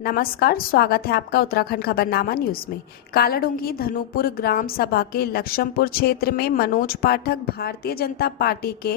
नमस्कार, स्वागत है आपका उत्तराखंड खबरनामा न्यूज में। कालाडूंगी धनुपुर ग्राम सभा के लक्ष्मपुर क्षेत्र में मनोज पाठक भारतीय जनता पार्टी के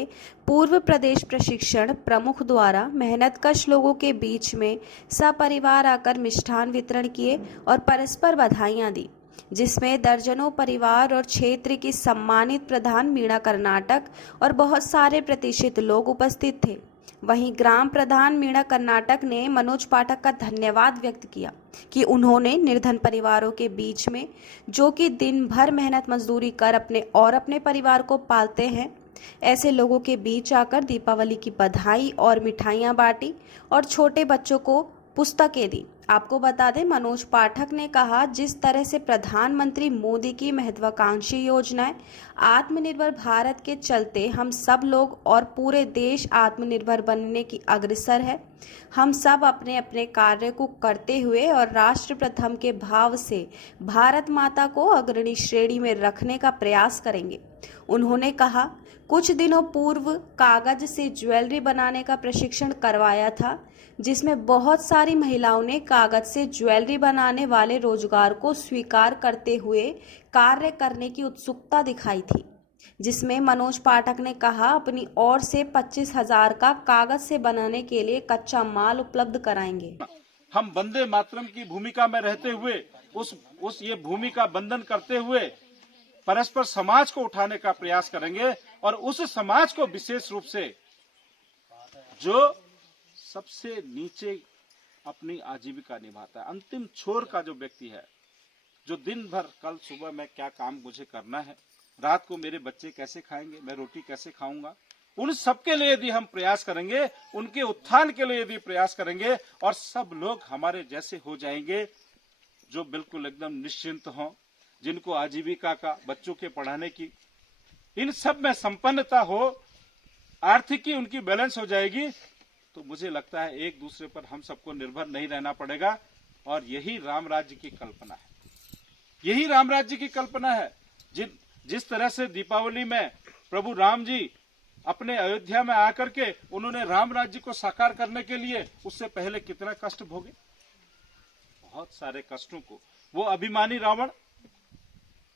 पूर्व प्रदेश प्रशिक्षण प्रमुख द्वारा मेहनतकश लोगों के बीच में सपरिवार आकर मिष्ठान वितरण किए और परस्पर बधाइयां दी, जिसमें दर्जनों परिवार और क्षेत्र की सम्मानित प्रधान मीणा कर्नाटक और बहुत सारे प्रतिष्ठित लोग उपस्थित थे। वहीं ग्राम प्रधान मीणा कर्नाटक ने मनोज पाठक का धन्यवाद व्यक्त किया कि उन्होंने निर्धन परिवारों के बीच में, जो कि दिन भर मेहनत मजदूरी कर अपने परिवार को पालते हैं, ऐसे लोगों के बीच आकर दीपावली की बधाई और मिठाइयां बांटी और छोटे बच्चों को पुस्तकें दी। आपको बता दें, मनोज पाठक ने कहा, जिस तरह से प्रधानमंत्री मोदी की महत्वाकांक्षी योजनाएं आत्मनिर्भर भारत के चलते हम सब लोग और पूरे देश आत्मनिर्भर बनने की अग्रसर है। हम सब अपने अपने कार्य को करते हुए और राष्ट्र प्रथम के भाव से भारत माता को अग्रणी श्रेणी में रखने का प्रयास करेंगे। उन्होंने कहा, कुछ दिनों पूर्व कागज से ज्वेलरी बनाने का प्रशिक्षण करवाया था, जिसमें बहुत सारी महिलाओं ने कागज से ज्वेलरी बनाने वाले रोजगार को स्वीकार करते हुए कार्य करने की उत्सुकता दिखाई थी, जिसमें मनोज पाठक ने कहा, अपनी ओर से 25,000 का कागज से बनाने के लिए कच्चा माल उपलब्ध कराएंगे। हम वंदे मातरम की भूमिका में रहते हुए उस ये भूमिका बंधन करते हुए परस्पर समाज को उठाने का प्रयास करेंगे और उस समाज को विशेष रूप से जो सबसे नीचे अपनी आजीविका निभाता है, अंतिम छोर का जो व्यक्ति है, जो दिन भर कल सुबह में क्या काम मुझे करना है, रात को मेरे बच्चे कैसे खाएंगे, मैं रोटी कैसे खाऊंगा, उन सबके लिए यदि हम प्रयास करेंगे, उनके उत्थान के लिए यदि प्रयास करेंगे और सब लोग हमारे जैसे हो जाएंगे, जो बिल्कुल एकदम निश्चिंत हों, जिनको आजीविका का, बच्चों के पढ़ाने की, इन सब में संपन्नता हो, आर्थिकी उनकी बैलेंस हो जाएगी, तो मुझे लगता है एक दूसरे पर हम सबको निर्भर नहीं रहना पड़ेगा। और यही राम राज्य की कल्पना है, यही राम राज्य की कल्पना है। जिस तरह से दीपावली में प्रभु राम जी अपने अयोध्या में आकर के उन्होंने राम राज्य को साकार करने के लिए उससे पहले कितना कष्ट भोगे, बहुत सारे कष्टों को। वो अभिमानी रावण,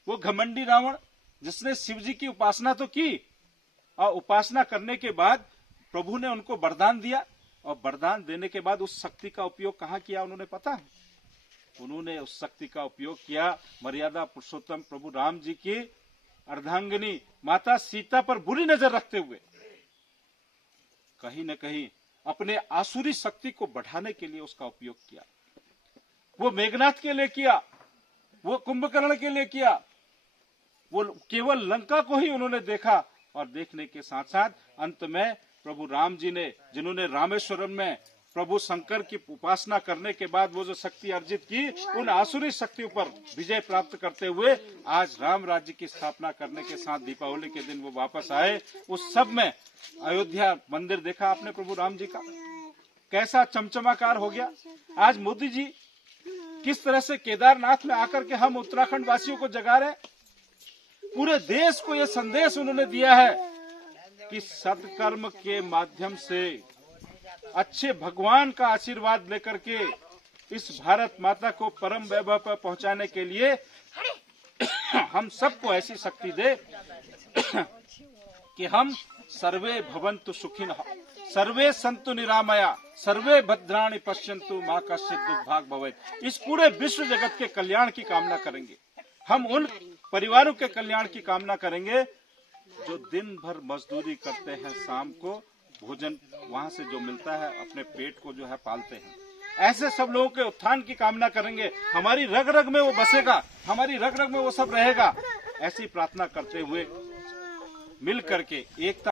वो घमंडी रावण, जिसने शिव जी की उपासना तो की और उपासना करने के बाद प्रभु ने उनको वरदान दिया और वरदान देने के बाद उस शक्ति का उपयोग कहाँ किया उन्होंने पता है? उन्होंने उस शक्ति का उपयोग किया मर्यादा पुरुषोत्तम प्रभु राम जी की अर्धांगिनी माता सीता पर बुरी नजर रखते हुए कहीं न कहीं अपने आसुरी शक्ति को बढ़ाने के लिए उसका उपयोग किया। वो मेघनाथ के लिए किया, वो कुंभकर्ण के लिए किया, वो केवल लंका को ही उन्होंने देखा और देखने के साथ साथ अंत में प्रभु राम जी ने, जिन्होंने रामेश्वरम में प्रभु शंकर की उपासना करने के बाद वो जो शक्ति अर्जित की, उन आसुरी शक्तियों पर विजय प्राप्त करते हुए आज राम राज्य की स्थापना करने के साथ दीपावली के दिन वो वापस आए। उस सब में अयोध्या मंदिर देखा आपने प्रभु राम जी का कैसा चमचमाकार हो गया। आज मोदी जी किस तरह से केदारनाथ में आकर के हम उत्तराखंड वासियों को जगा रहे, पूरे देश को ये संदेश उन्होंने दिया है कि सत्कर्म के माध्यम से अच्छे भगवान का आशीर्वाद लेकर के इस भारत माता को परम वैभव पर पहुंचाने के लिए हम सबको ऐसी शक्ति दे कि हम सर्वे भवन्तु सुखिनः, सर्वे सन्तु निरामया, सर्वे भद्राणि पश्यन्तु मा कश्चित् दुर्भाग् भवेत्। इस पूरे विश्व जगत के कल्याण की कामना करेंगे। हम उन परिवारों के कल्याण की कामना करेंगे जो दिन भर मजदूरी करते हैं, शाम को भोजन वहां से जो मिलता है अपने पेट को जो है पालते हैं। ऐसे सब लोगों के उत्थान की कामना करेंगे। हमारी रग रग में वो बसेगा, हमारी रग रग में वो सब रहेगा, ऐसी प्रार्थना करते हुए मिल करके एकता